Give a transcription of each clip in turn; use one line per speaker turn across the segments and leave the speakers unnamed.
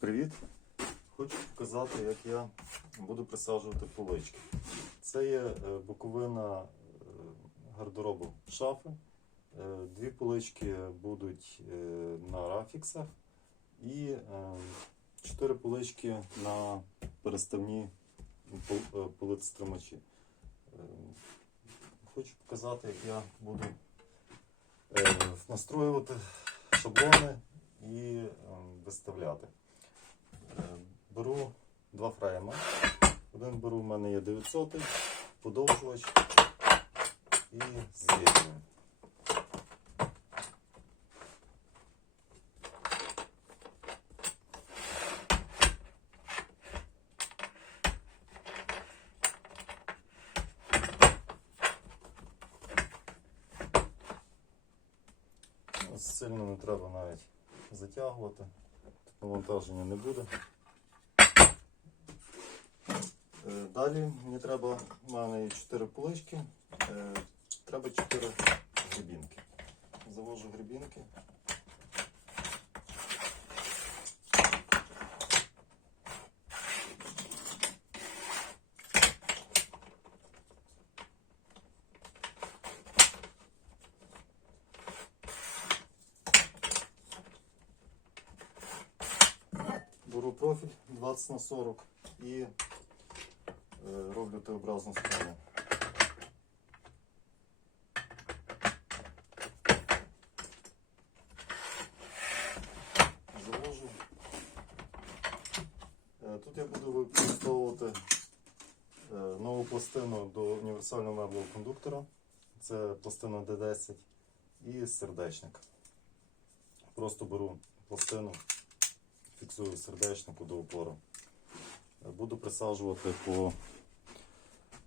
Привіт! Хочу показати, як я буду присаджувати полички. Це є е, боковина е, гардеробу шафи. Е, Дві полички будуть на рафіксах і чотири полички на переставні пол-. Е, Хочу показати, як я буду настроювати шаблони і е, виставляти. Е, Беру два фрейма. Один беру, в мене є 900, подовжувач і з'єднюю. Сильно не треба навіть затягувати. Навантаження не буде. Е, Далі мені треба, в мене є 4 полички, е, треба 4 грибінки. Завожу грибінки. Беру профіль 20 на 40 і е, роблю Т-образну схему. Завожу. Е, Тут я буду використовувати е, нову пластину до універсального меблевого кондуктора. Це пластина D10 і сердечник. Просто беру пластину, фіксую сердечнику до опору. Буду присаджувати по.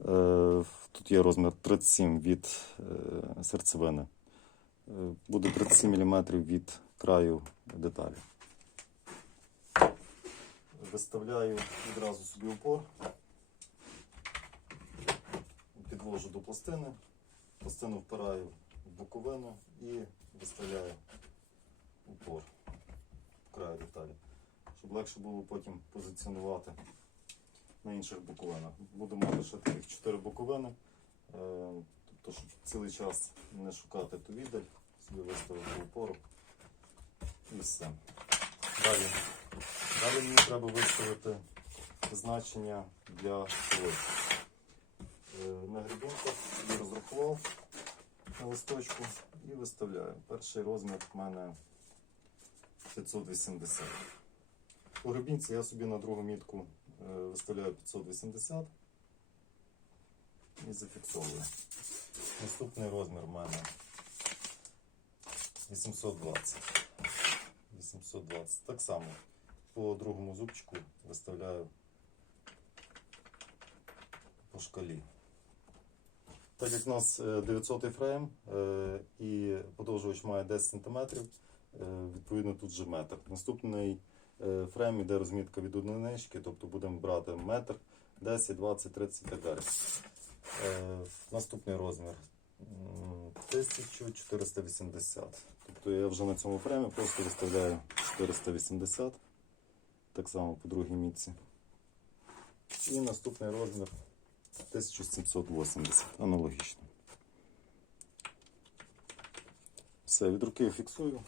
Е, тут є розмір 37 від е, серцевини. Е, буде 37 мм від краю деталі. Виставляю відразу собі упор. Підвожу до пластини, пластину впираю в боковину і виставляю упор в краю деталі щоб легше було потім позиціонувати на інших боковинах. Буду мати ще таких 4 боковини, е, тобто, щоб цілий час не шукати ту віддаль, собі виставити опору і все. Далі. Далі мені треба виставити значення для полиці. Е, На грибинках я розрахував на листочку і виставляю. Перший розмір в мене 580. У гребінці я собі на другу мітку е, виставляю 580 і зафіксовую. Наступний розмір в мене 820. 820. Так само по другому зубчику виставляю по шкалі. Так як у нас е, 900 фрейм е, і подовжувач має 10 см, відповідно тут же метр. Наступний е, фрейм іде розмітка від одинички, тобто будемо брати метр, 10, 20, 30 і так далі. Е, Наступний розмір 1480. Тобто я вже на цьому фреймі просто виставляю 480, так само по другій мітці. І наступний розмір 1780, аналогічно. Все, від руки фіксую.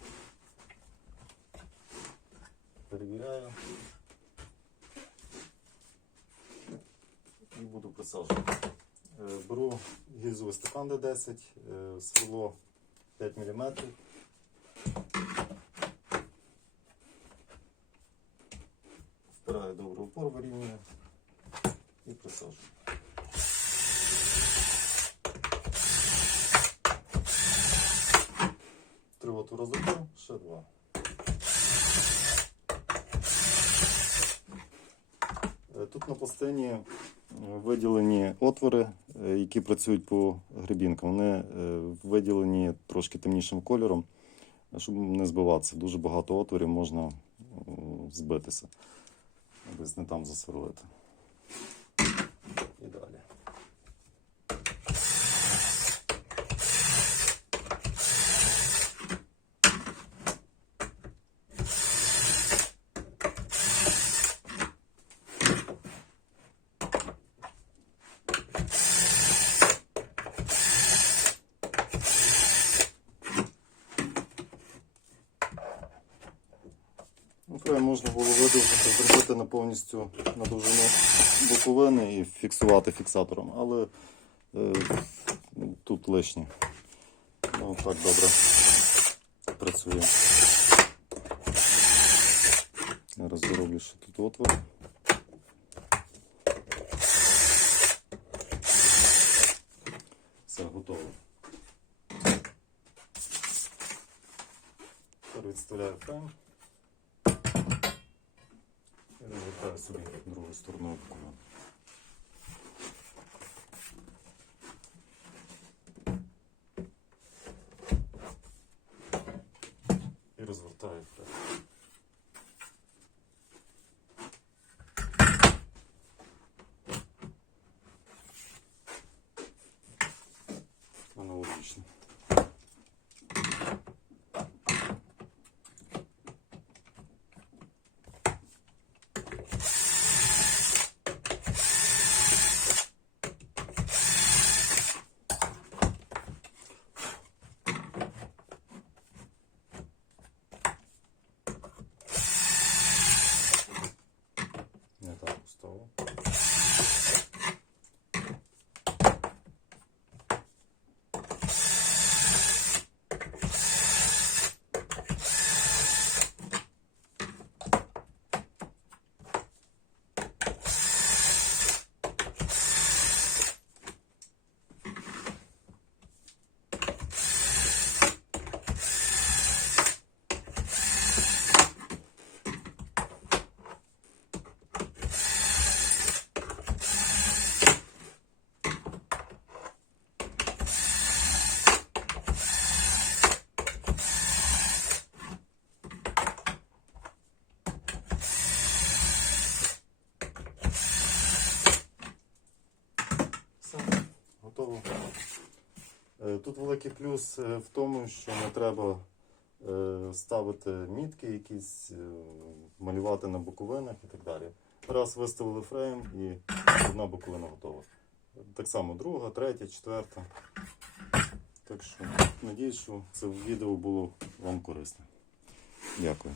Перевіряю. І буду присаджувати. Е, Беру гільзовий стакан D10, е, сверло 5 мм. Впираю добре упор, вирівнюю і присаджую. Три отвора зробив, ще два. Е, На пластині е, виділені отвори, е, які працюють по грибінкам. Вони е, виділені трошки темнішим кольором, щоб не збиватися. Дуже багато отворів можна збитися. Десь не там засверлити. І далі. фрейм можна було видовжити, зробити на повністю на довжину боковини і фіксувати фіксатором, але е, тут лишнє. Ну, так добре працює. Зараз зроблю ще тут отвор. Все готово. Тепер відставляю фрейм. І розвертаю собі другою стороною боковину. І розвертаю фрейм. Аналогічно. Не так поставив. Все, готово. Е, Тут великий плюс е, в тому, що не треба е, ставити мітки якісь, е, малювати на боковинах і так далі. Раз виставили фрейм і одна боковина готова. Так само друга, третя, четверта. Так що, надіюсь, що це відео було вам корисне. Дякую.